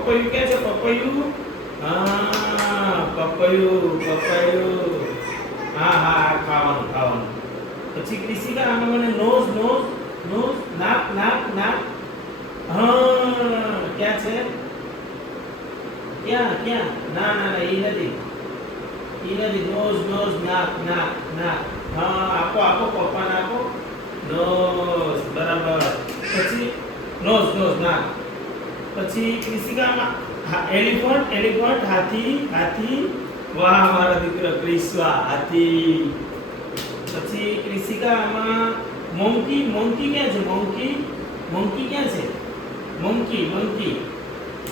પપૈયું ક્યાં છે? પપૈયું. હા, પપૈયું. હા, ખાવાનું. પછી ક્રિસિકા આમાં મને નોઝ, નાક. હા, ક્યાં છે? ક્યાં? ના, એ નથી. નોઝ, નાક. હા, આપો પપ્પાને આપો. નોઝ, બરાબર. પછી નોઝ, નાક. પછી ક્રિસિકામાં એલિફન્ટ, હાથી. વાહ મારા દીકરા ક્રિસ્વા, હાથી. પછી ક્રિસિકા આમાં મોંકી ક્યાં છે? મોંકી ક્યાં છે? મોંકી.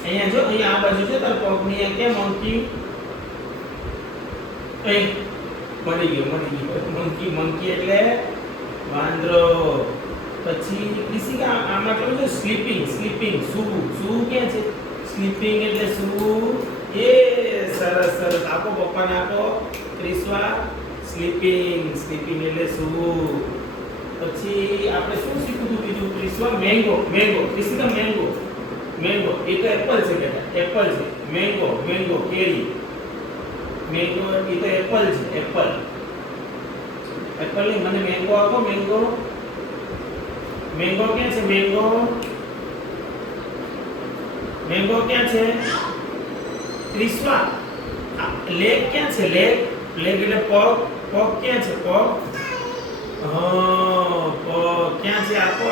અહીંયા જો, અહીંયા આ બાજુ છે તાર પગની અહીંયા ક્યાં મોંકી? એ મળી ગયો. મોંકી એટલે વાંદરો. પછી ક્રિસિકા આમાં કેવું છે? સ્લીપિંગ. સૂવું ક્યાં છે? સ્લીપિંગ એટલે સૂવું. એ સરસ. આપો પપ્પાને આપો. ક્રિસ્વા સ્લીપિંગ એટલે સૂવું. પછી આપણે શું શીખવું હતું બીજું? ક્રિસ્વા મેંગો. ક્રિસિકા મેંગો. એ તો એપલ છે બેટા. એપલ છે. મેંગો કેરી. મેંગો એ તો એપલ છે. એપલ ની મને મેંગો આપો. મેંગો ક્યાં છે? મેંગો ક્યાં છે? ક્રિસ્વા લેગ ક્યાં છે? લેગ એટલે પગ ક્યાં છે? પગ. હા, પગ ક્યાં છે? આપો.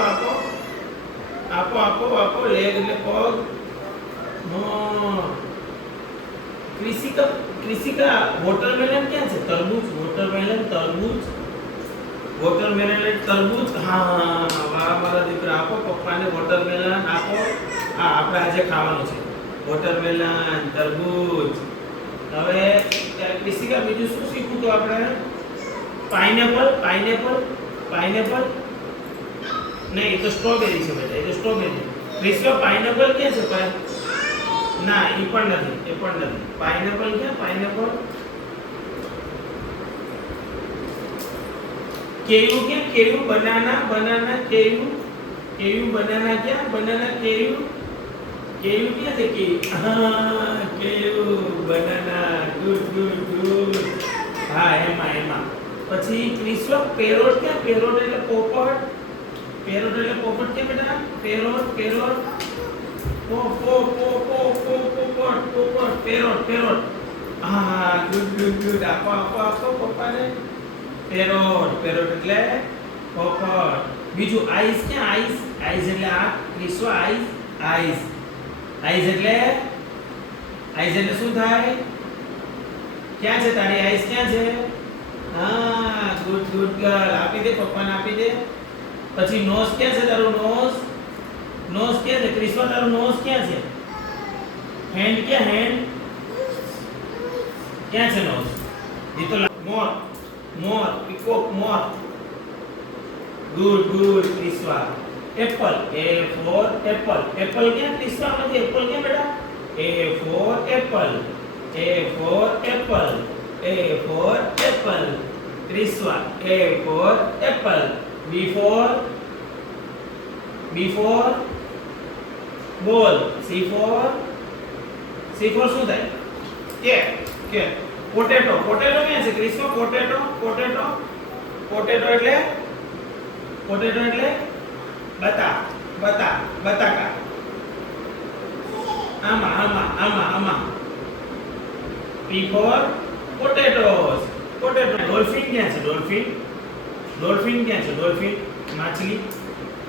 લેગ એટલે પગ. હા. ક્રિસિકા વોટરમેલન ક્યાં છે? તરબૂચ. વોટરમેલન એટલે તરબૂચ. હા, વાહ મારા દીકરા. આપો પપ્પાને વોટરમેલન આપો. હા, આપણે આજે ખાવાનું છે વોટરમેલન, તરબૂચ. હવે ક્રિસિકા બીજું શું શીખવું તો આપણે? પાઇનેપલ. નહીં, એ તો સ્ટ્રોબેરી છે બેટા. એ તો સ્ટ્રોબેરી. ક્રિસિકા પાઇનેપલ ક્યાં છે? ના, એ પણ નથી. પાઇનેપલ ક્યાં? કેયુ ક્યાં? બનાના. કેયુ બનાના ક્યાં? કેયુ ક્યાં છે? હા, કેયુ બનાના. ગુડ. હા, એમાં. પછી ક્રિસ્વા પેરોટ ક્યાં? પેરોટ એટલે પોપટ. ક્યાં બેટા? પેરોટ. પેરોટ. હા, ગુડ. આપો પપ્પાને. પેરોટ એટલે પોપટ. બીજું આઈસ ક્યાં? આઈસ એટલે આંખ. ક્રિસ્વા આઈસ એટલે શું થાય? ક્યાં છે તારી આઈસ? ક્યાં છે? હા, ગુડ ગર્લ. આપી દે પપ્પાને, આપી દે. પછી નોઝ ક્યાં છે તારું? નોઝ ક્યાં છે? ક્રિસ્વા તારું નોઝ ક્યાં છે? હેન્ડ ક્યાં છે નોઝ? એ તો મોર. પીકોક મોર. Good Krisva. Apple. A for apple. Apple ક્યાં? ક્રિસ્વા માંથી એપલ ક્યાં બેટા? A for apple. ક્રિસ્વા A for apple. B for ball. C for શું થાય? કે પોટેટો ક્યાં છે? ક્રિસ્વા પોટેટો એટલે બટાકા. આમાં. P for potatoes. ડોલ્ફિન ક્યાં છે? ડોલ્ફિન ક્યાં છે? માછલી.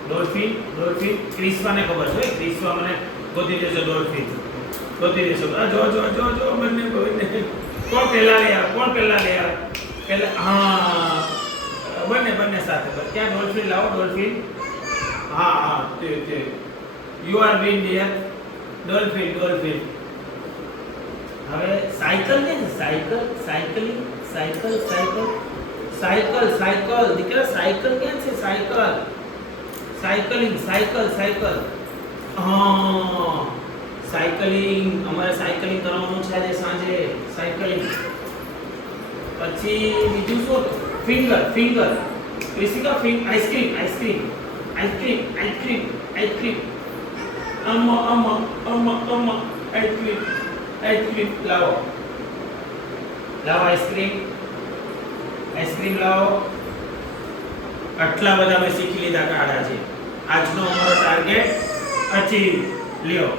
ડોલ્ફિન. ક્રિસ્વાને ખબર છે. ક્રિસ્વા મને ગોતી દેશે ડોલ્ફિન. જો બંને કોણ પહેલા લે આવે? હા, બંને સાથે. ક્યાં ડોલ્ફિન? લાવો ડોલ્ફિન. હા, તે you are win dear. Dolphin. હવે સાયકલ ક્યાં છે? સાયકલિંગ. દીકરા સાયકલ ક્યાં છે? સાયકલિંગ. હા, સાયકલિંગ. અમારે સાયકલિંગ કરવાનું છે આજે સાંજે. સાયકલિંગ. પછી બીજું શું? ફિંગર. ક્રિસિકા આઈસ્ક્રીમ. આઈસ્ક્રીમ આઈસ્ક્રીમ લાવો લાવો આઈસ્ક્રીમ આઈસ્ક્રીમ લાવો. આટલા બધા મેં શીખી લીધા કાઢા છે. આજનો અમારો ટાર્ગેટ અચીવ લ્યો.